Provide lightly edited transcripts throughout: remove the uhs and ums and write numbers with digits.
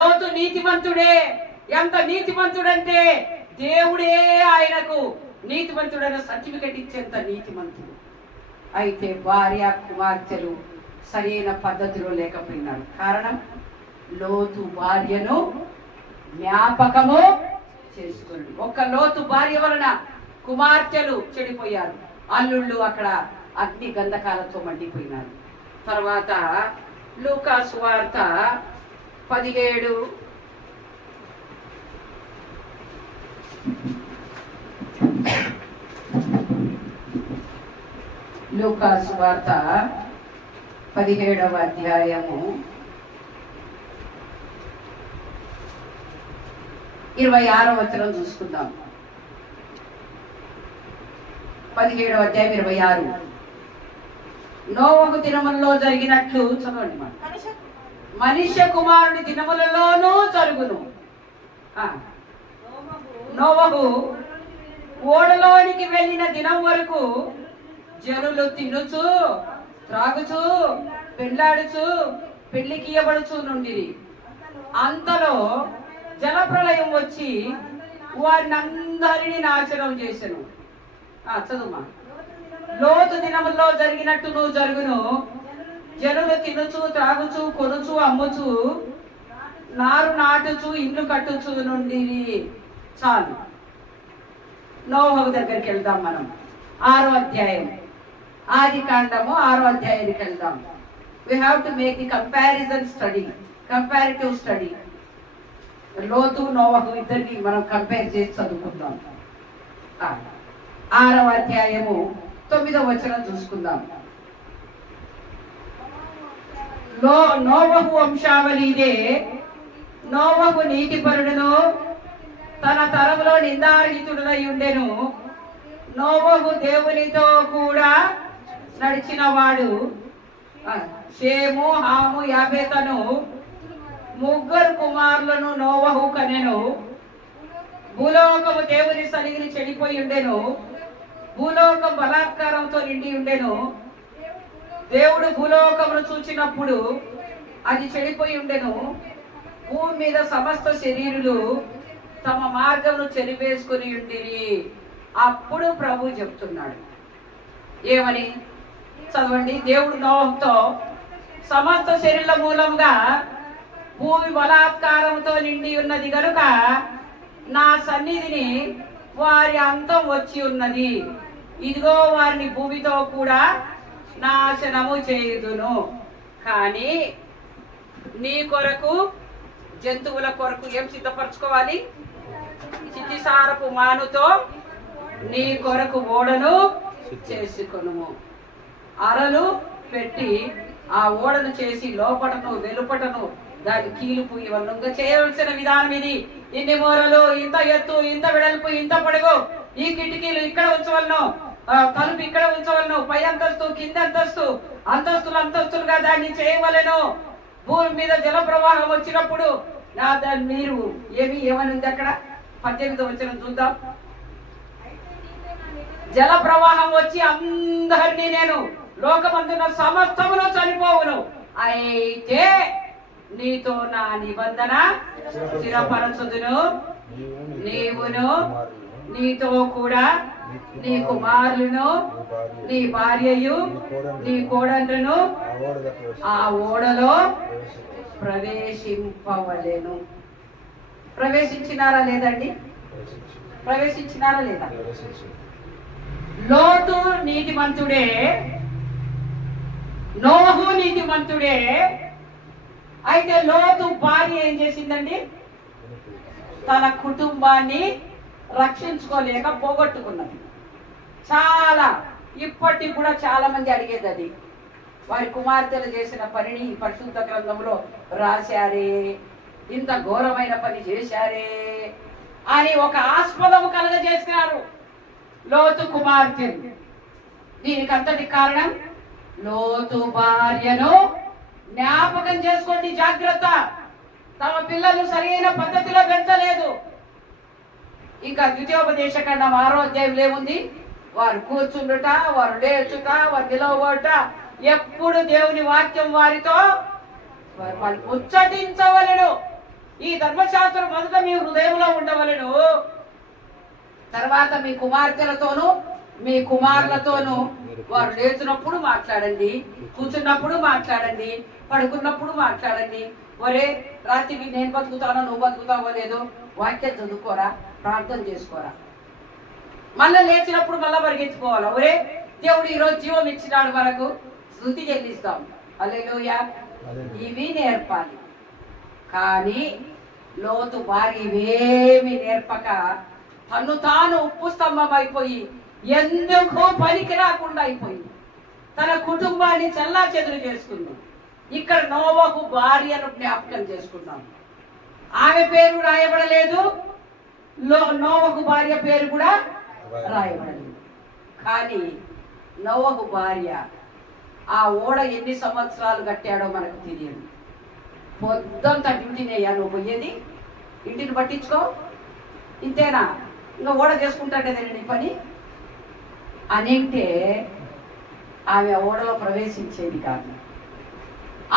లోతు నీతిమంతుడే. ఎంత నీతిమంతుడంటే దేవుడే ఆయనకు నీతిమంతుడైన సర్టిఫికెట్ ఇచ్చేంత నీతిమంతుడు. అయితే భార్య కుమార్తెలు సరైన పద్ధతిలో లేకపోయినాడు. కారణం, లోతు భార్యను జ్ఞాపకము చేసుకున్నాడు. ఒక్క లోతు భార్య వలన కుమార్తెలు చెడిపోయారు. అల్లుళ్ళు అక్కడ అగ్ని గంధకాలతో మండిపోయినారు. తర్వాత లూకా సువార్త 17 లూకా సువార్త 17వ అధ్యాయము 26వ వచనం చూసుకుందాం. 17వ అధ్యాయం 26. నోవహు దినములలో జరిగినట్లు చదవండి. మనుష్య కుమారుని దినములలోనూ జరుగును. నోవహు ఓడలోనికి వెళ్ళిన దినం వరకు జనులు తినుచు త్రాగుచు పెళ్ళాడుచు పెళ్లికి ఇవ్వబడుచు నుండిరి. అంతలో జలప్రళయం వచ్చి వారిని అందరినీ నాశనం చేసెను. చదువుమా. లోతు దినముల్లో జరిగినట్టు జరుగును. జనులు తినుచు త్రాగుచు కొనుచు అమ్ముచు నారు నాటుచు ఇండ్లు కట్టుచు నుండి. చాలు, నోవహు దగ్గరికి వెళ్దాం మనం. 6వ అధ్యాయం, ఆది కాండము 6వ అధ్యాయానికి వెళ్దాం. We have to make the comparative study. లోతు నోవహు ఇద్దరిని మనం కంపేర్ చేసి చదువుకుందాం. 6వ అధ్యాయము 9వ వచనం చూసుకుందాం. నోవహు వంశావళి ఇదే. నోవహు నీతిపరుడును తన తరములో నిందారహితుడై ఉండెను. నోవహు దేవునితో కూడా నడిచిన వాడు. షేము హాము యాబేతను ముగ్గురు కుమారులను నోవహు కనెను. భూలోకము దేవుని సన్నిధిని చెడిపోయి ఉండెను. భూలోకం బలాత్కారంతో నిండి ఉండెను. దేవుడు భూలోకమును చూచినప్పుడు అది చెడిపోయి ఉండెను. భూమి మీద సమస్త శరీరులు తమ మార్గమును చెరిపేసుకుని ఉండిరి. అప్పుడు ప్రభు చెప్తున్నాడు ఏమని? చదవండి. దేవుడు నోవహుతో, సమస్త శరీరుల మూలంగా భూమి బలాత్కారంతో నిండి ఉన్నది కనుక నా సన్నిధిని వారి అంతం వచ్చి ఉన్నది. ఇదిగో వారిని భూమితో కూడా నాశనము చేయుదును. కానీ నీ కొరకు జంతువుల కొరకు ఏం సిద్ధపరచుకోవాలి? చితిసారపు మానుతో నీ కొరకు ఓడను చేసుకొను. అరలు పెట్టి ఆ ఓడను చేసి లోపటను వెలుపటను దాని కీలుపు ఇవన్నీ చేయవలసిన విధానం ఇది. ఇన్ని మూరలు, ఇంత ఎత్తు, ఇంత వెడల్పు, ఇంత పొడుగు, ఈ కిటికీలు ఇక్కడ ఉంచవలను, తలుపు ఇక్కడ ఉంచవలను, పై అంతస్తు కింద అంతస్తు, అంతస్తులుగా దాన్ని చేయవలను. భూమి మీద జల ప్రవాహం వచ్చినప్పుడు మీరు ఏమని ఉంది అక్కడ? 18వ వచనం చూద్దాం. జల ప్రవాహం వచ్చి అందరినీ నేను లోకమందున సమస్తమును చనిపోవును. అయితే నీతో నా నిబంధన స్థిరపరచుదును. నీవును నీతో కూడా నీ కుమారులను నీ భార్యయు నీ కోడళ్ళను ఆ ఓడలో ప్రవేశింపవలెను. ప్రవేశించినారా లేదండి? ప్రవేశించినారా లేదా? లోతు నీతిమంతుడే, నోవహు నీతిమంతుడే. అయితే లోతు భార్య ఏం చేసిందండి? తన కుటుంబాన్ని రక్షించుకోలేక పోగొట్టుకున్నది. చాలా ఇప్పటికి కూడా చాలా మంది అడిగేది అది. వారి కుమార్తెలు చేసిన పనిని పరిశుద్ధ గ్రంథంలో రాశారే, ఇంత ఘోరమైన పని చేశారే అని ఒక ఆస్పదము కలగజేసినారు లోతు కుమార్తెలు. దీనికి అంతటి కారణం లోతు భార్యను జ్ఞాపకం చేసుకోండి. జాగ్రత్త. తమ పిల్లలు సరైన పద్ధతిలో పెంచలేదు. ఇంకా ద్వితీయోపదేశకాండం 6వ అధ్యాయంలో ఏముంది? వారు కూర్చుండుట, వారు లేచుట, వారు నిలవబడుట, ఎప్పుడు దేవుని వాక్యం వారితో వాళ్ళు ముచ్చటించవలెను. ఈ ధర్మశాస్త్రం మొదట మీ హృదయంలో ఉండవలెను, తర్వాత మీ కుమార్తెలతోనూ మీ కుమారులతోనూ వారు లేచినప్పుడు మాట్లాడండి, కూర్చున్నప్పుడు మాట్లాడండి, పడుకున్నప్పుడు మాట్లాడండి. ఒరే రాత్రికి నేను బతుకుతానో నువ్వు బతుకుతావో లేదో వాక్యం చదువుకోరా, ప్రార్థన చేసుకోరా. మళ్ళీ లేచినప్పుడు మళ్ళీ పరిగెత్తుకోవాలా. ఒరే దేవుడు ఈరోజు జీవం ఇచ్చినాడు, మనకు స్తుతి చెల్లిస్తాం, హల్లెలూయా. ఇవి నేర్పాలి. కానీ లోతు భార్య ఇవేమి నేర్పక తను తాను ఉప్పు స్తంభం అయిపోయి ఎందుకు పనికి రాకుండా అయిపోయింది. తన కుటుంబాన్ని చల్లా చెదురు చేసుకుంది. ఇక్కడ నోవహు భార్యను జ్ఞాపకం చేసుకున్నాం. ఆమె పేరు రాయబడలేదు, నోవహు భార్య పేరు కూడా రాయబడలేదు. కానీ నోవహు భార్య ఆ ఓడ ఎన్ని సంవత్సరాలు కట్టాడో మనకు తెలియదు. పొద్దంతా డ్యూటీనేయ్యా నువ్వు పోయేది, ఇంటిని పట్టించుకో, ఇంతేనా, ఇంకా ఓడ చేసుకుంటాడే నీ పని అనింటే ఆమె ఓడలో ప్రవేశించేది కాదు.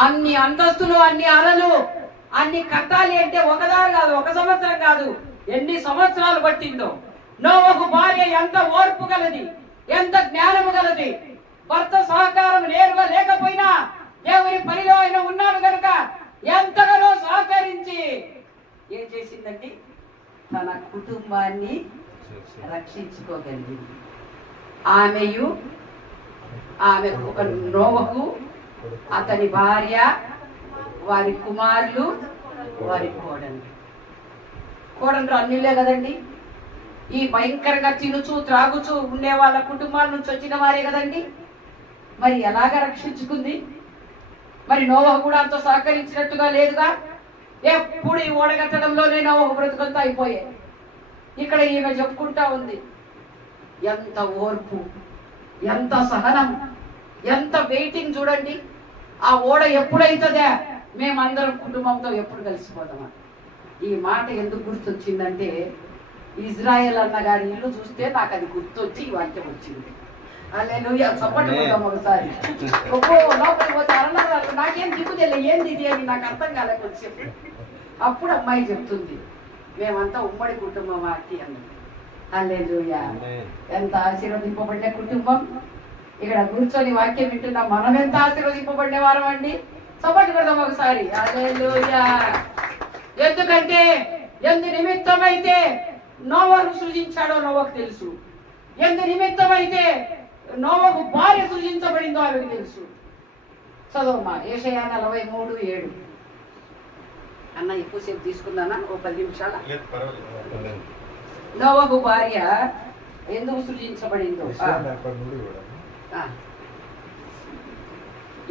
అన్ని అంతస్తులు, అన్ని అరలు, అన్ని కట్టాలి అంటే ఒకదారు కాదు, ఒక సంవత్సరం కాదు, ఎన్ని సంవత్సరాలు పట్టిందో. నోవహు భార్య ఎంత ఓర్పు గలది, ఎంత జ్ఞానము గలది. భర్త సహకారం నేరుగా లేకపోయినా దేవుని పనిలో ఆయన ఉన్నాడు కనుక ఎంతగానో సహకరించి ఏం చేసిందండి, తన కుటుంబాన్ని రక్షించుకోగలిగింది. ఆమెయు ఆమె నోవహు, అతని భార్య, వారి కుమారులు, వారి కోడలు అన్నిలే కదండి. ఈ భయంకరంగా తినుచు త్రాగుచూ ఉండే వాళ్ళ కుటుంబాల నుంచి వచ్చిన వారే కదండి. మరి ఎలాగ రక్షించుకుంది? మరి నోవహు కూడా అంత సహకరించినట్టుగా లేదుగా. ఎప్పుడు ఈ ఓడగట్టడంలోనే నోవహు బ్రతుకంతా అయిపోయాయి. ఇక్కడ ఈమె చెప్పుకుంటా ఉంది, ఎంత ఓర్పు, ఎంత సహనం, ఎంత వెయిటింగ్ చూడండి. ఆ ఓడ ఎప్పుడైతుందా మేమందరం కుటుంబంతో ఎప్పుడు కలిసిపోతామా. ఈ మాట ఎందుకు గుర్తొచ్చిందంటే ఇజ్రాయెల్ అన్నగారి ఇల్లు చూస్తే నాకు అది గుర్తొచ్చి ఈ వాక్యం వచ్చింది. హల్లెలూయా, చప్పట్టుకుందాం ఒకసారి. లోపలికి పోతే అన్నారు, నాకేం దిగుదలే, ఏంది ఇది అని నాకు అర్థం కాలేకొచ్చి. అప్పుడు అమ్మాయి చెప్తుంది, మేమంతా ఉమ్మడి కుటుంబం ఆంటీ అన్నది. హల్లెలూయా, ఎంత ఆశీర్వదింపబడిన కుటుంబం. ఇక్కడ కూర్చొని వాక్యం వింటున్నా మనం ఎంత ఆశీర్వదింపబడిన వారం అండి. చప్పట్లు కొడదాం ఒకసారి. హల్లెలూయా. ఎందుకంటే ఎందు నిమిత్తమైతే నోవహు సృజించాడో నోవహుకు తెలుసు, ఎందు నిమిత్తమైతే నోవహు భార్య సృజించబడిందో ఆమెకు తెలుసు. చదవమ్మా యెషయా 43:7. అన్న ఎక్కువసేపు తీసుకున్నానా, ఓ 10 నిమిషాల. నోవహు భార్య ఎందుకు సృజించబడిందో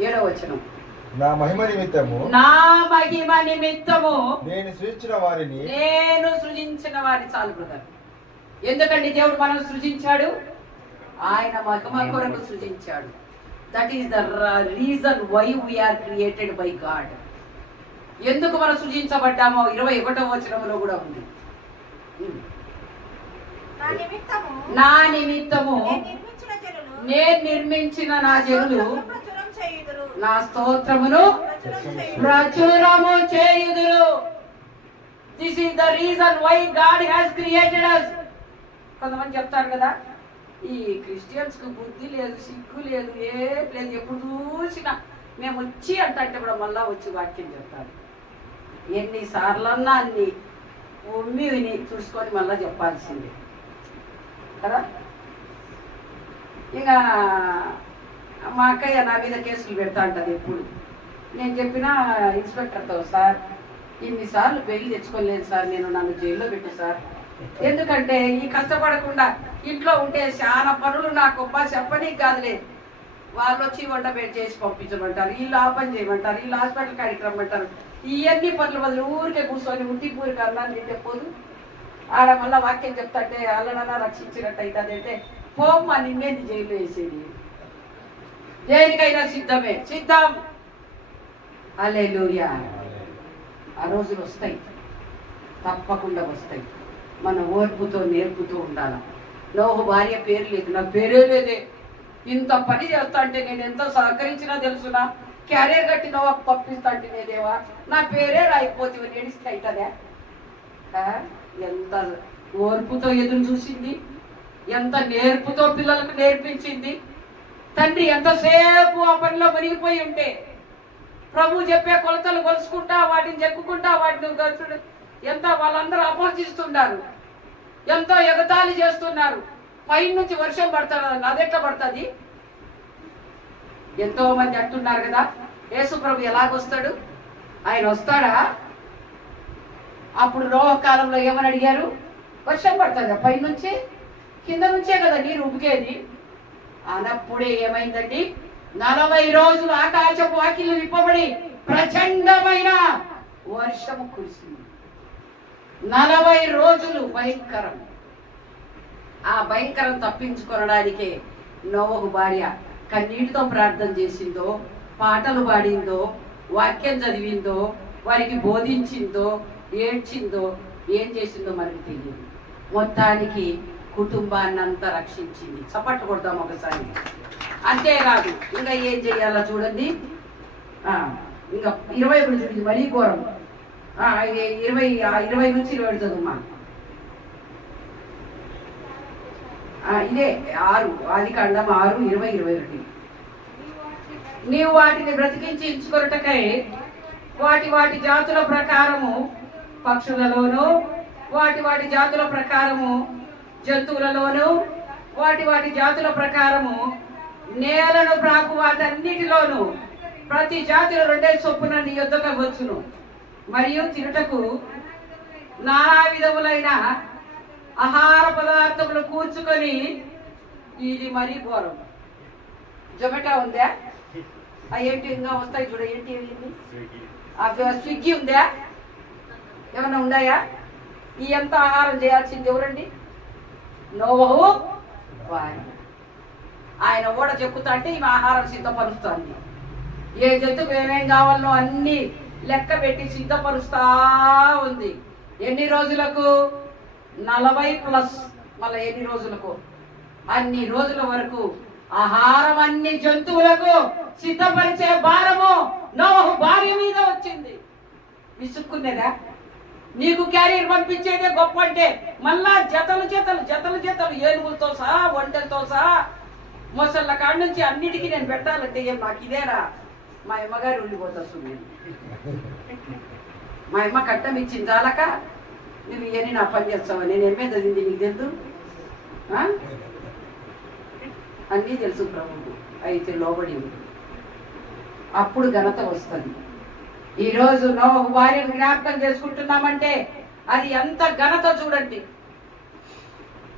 7వ వచనం. నా మహిమ నిమిత్తము నేను సృజించిన వారిని చాలు బ్రదర్. ఎందుకండి దేవుడు మనం సృజించాడు, ఆయన మహిమ కొరకు సృజించాడు. That is the reason why we are created by God. ఎందుకు మనం సృజించబడ్డామో 21వ వచనంలో కూడా ఉంది. నా నిమిత్తము నేను నిర్మించిన నా జనులు నా స్తోత్రమును ప్రచురము చేయుదురు. This is the reason why God has created us. కొంతమంది చెప్తారు కదా, ఈ క్రిస్టియన్స్ కు బుద్ధి లేదు, సిగ్గు లేదు, ఏం లేదు, ఎప్పుడు చూసినా మేము వచ్చి అంటే కూడా మళ్ళా వచ్చి వాక్యం చెప్తారు. ఎన్నిసార్లన్నా అన్ని ఉమ్మి విని చూసుకొని మళ్ళీ చెప్పాల్సిందే కదా. ఇంకా మా అక్కయ్య నా మీద కేసులు పెడతా ఉంటుంది ఎప్పుడు. నేను చెప్పిన ఇన్స్పెక్టర్తో, సార్ ఇన్నిసార్లు బెయిల్ తెచ్చుకోలేదు సార్, నన్ను జైల్లో పెట్టు సార్. ఎందుకంటే ఈ కష్టపడకుండా ఇంట్లో ఉంటే చాలా పనులు నాకు చెప్పనీకి కాదులే. వాళ్ళు వచ్చి వంట చేసి పంపించమంటారు, వీళ్ళు ఆ పని చేయమంటారు, వీళ్ళు హాస్పిటల్ కాడికి రమ్మంటారు. ఇవన్నీ పనులు బదులు ఊరికే కూర్చొని ఉట్టి పూరికి అన్నాను తింటే పోదు. ఆడ మళ్ళీ వాక్యం చెప్తాంటే వాళ్ళనన్నా రక్షించినట్టు అవుతుంది అంటే పోమ్మా, నిన్నేది జైల్లో వేసేది. దేనికైనా సిద్ధం. హల్లెలూయా. ఆ రోజులు వస్తాయి, తప్పకుండా వస్తాయి. మన ఓర్పుతో నేర్పుతూ ఉండాలి. నోవహు భార్య పేరు లేదు, నాకు పేరే లేదే. ఇంత పని చేస్తా అంటే నేను ఎంత సహకరించినా తెలుసునా, క్యారియర్ కట్టి నోవాకు పంపిస్తా అంటే నేదేవా నా పేరే రాయకపోతే ఏడిస్తే అవుతుందా? ఎంత ఓర్పుతో ఎదురు చూసింది, ఎంత నేర్పుతో పిల్లలకు నేర్పించింది. తండ్రి ఎంతసేపు ఆ పనిలో మునిగిపోయి ఉంటే ప్రభు చెప్పే కొలతలు కొలుసుకుంటా వాటిని చెక్కుకుంటా వాటిని ఎంత వాళ్ళందరూ అపోజిస్తున్నారు, ఎంతో ఎగతాళి చేస్తున్నారు. పైనుంచి వర్షం పడుతుంది, అదెట్లా పడుతుంది? ఎంతో మంది అంటున్నారు కదా యేసు ప్రభు ఎలాగొస్తాడు, ఆయన వస్తాడా? అప్పుడు నోవహు కాలంలో ఏమని అడిగారు? వర్షం పడుతుందా పైనుంచి? కింద నుంచే కదా నీరు ఉబికేది. అన్నప్పుడే ఏమైందండి, 40 రోజులు ఆకాశపు వాకిళ్ళు విప్పబడి ప్రచండమైన వర్షము కురిసింది. 40 రోజులు భయంకరం. ఆ భయంకరం తప్పించుకొనడానికే నోవహు భార్య కన్నీటితో ప్రార్థన చేసిందో, పాటలు పాడిందో, వాక్యం చదివిందో, వారికి బోధించిందో, ఏడ్చిందో, ఏం చేసిందో మనకు తెలియదు. మొత్తానికి కుటుంబాన్ని అంతా రక్షించింది. చప్పట్లు కొడదాం ఒకసారి. అంతేకాదు ఇంకా ఏం చేయాలో చూడండి. ఇంకా 20 చూడండి, మరీ ఘోరం. 20 నుంచి 27 చదువుమా. ఇదే 6 ఆదికాండం 6:20-21. నీవు వాటిని బ్రతికించి ఎంచుకొనుటకై వాటి జాతుల ప్రకారము పక్షులలోను, వాటి జాతుల ప్రకారము జంతువులలోను, వాటి జాతుల ప్రకారము నేలను ప్రాకు వాటన్నిటిలోను ప్రతి జాతిలో 2 చొప్పున నీ యొద్దకు వచ్చును. మరియు తినుటకు నానా విధములైన ఆహార పదార్థములు కూర్చుకొని, ఇది మరీ ఘోరం. జొమాటో ఉందా? ఏంటి ఇంకా వస్తాయి చూడ, ఏంటి స్విగ్గీ ఉందా? ఏమన్నా ఉన్నాయా? ఈ ఎంత ఆహారం చేయాల్సింది ఎవరండి? నోవహు భార్య. ఆయన ఓడ చెక్కుతా అంటే ఈమె ఆహారం సిద్ధపరుస్తుంది. ఏ జంతువు ఏమేం కావాలో అన్ని లెక్క పెట్టి సిద్ధపరుస్తా ఉంది. ఎన్ని రోజులకు? 40+. మళ్ళీ ఎన్ని రోజులకు? అన్ని రోజుల వరకు ఆహారం అన్ని జంతువులకు సిద్ధపరిచే భారము నోవహు భార్య మీద వచ్చింది. విసుక్కునేదా? నీకు క్యారియర్ పంపించేదే గొప్ప అంటే మళ్ళా జతలు ఏనుగులతో సహా, ఒంటెలతో సహా, మొసళ్ళ కాడి నుంచి అన్నిటికీ నేను పెట్టాలంటే ఏం నాకు ఇదేరా? మా అమ్మగారు ఉండిపోతా సుమేను. మా అమ్మ కట్టం ఇచ్చింది చాలక నువ్వు ఇవన్నీ నా పని చేస్తావు. నేను ఏమే చదివింది నీకు తెలుసు? అన్నీ తెలుసు ప్రభువు. అయితే లోబడి ఉంది, అప్పుడు ఘనత వస్తుంది. ఈరోజు నోవహు భార్యను జ్ఞాపకం చేసుకుంటున్నామంటే అది ఎంత ఘనత చూడండి.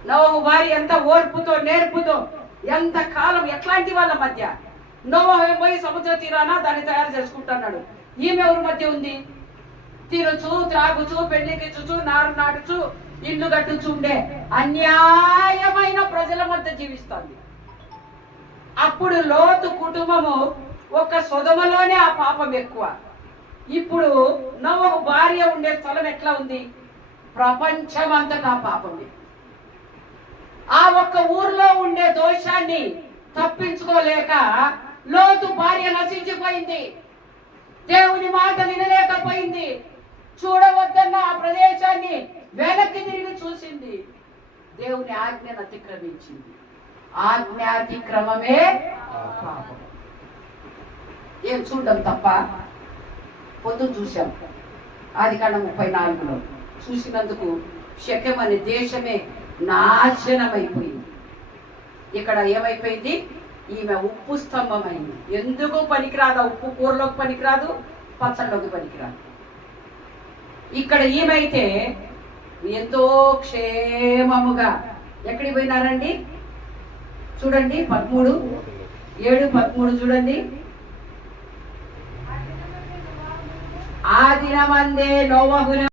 నోవహు భార్య ఎంత ఓర్పుతో, నేర్పుతో, ఎంత కాలం, ఎట్లాంటి వాళ్ళ మధ్య. నోవహు పోయి సముద్ర తీరానా దాన్ని తయారు చేసుకుంటున్నాడు. ఈమె ఎవరి మధ్య ఉంది? తినచ్చు, త్రాగుచు, పెళ్లికిచ్చుచు, నారు నాటుచు, ఇల్లు కట్టుచు ఉండే అన్యాయమైన ప్రజల మధ్య జీవిస్తుంది. అప్పుడు లోతు కుటుంబము ఒక సొదమలోనే ఆ పాపం ఎక్కువ. ఇప్పుడు నోవహు భార్య ఉండే స్థలం ఎట్లా ఉంది? ప్రపంచమంతటా పాపమే. ఆ ఒక్క ఊర్లో ఉండే దోషాన్ని తప్పించుకోలేక లోతు భార్య నశించిపోయింది. దేవుని మాట వినలేకపోయింది. చూడవద్దన్న ఆ ప్రదేశాన్ని వెనక్కి తిరిగి చూసింది. దేవుని ఆజ్ఞను అతిక్రమించింది. ఆజ్ఞాతిక్రమమే పాపం. ఏం చూడడం తప్ప? పొద్దున చూసాం ఆదికాండం 34లో. చూసినందుకు షెకెము అనే దేశమే నాశనమైపోయింది. ఇక్కడ ఏమైపోయింది? ఈమె ఉప్పు స్తంభమైంది. ఎందుకు పనికిరాదు? ఉప్పు కూరలోకి పనికిరాదు, పచ్చళ్ళలోకి పనికిరాదు. ఇక్కడ ఈమెయితే ఎంతో క్షేమముగా ఎక్కడికి పోయినారండి? చూడండి 7:13 చూడండి. ఆ దినమందే నోవహును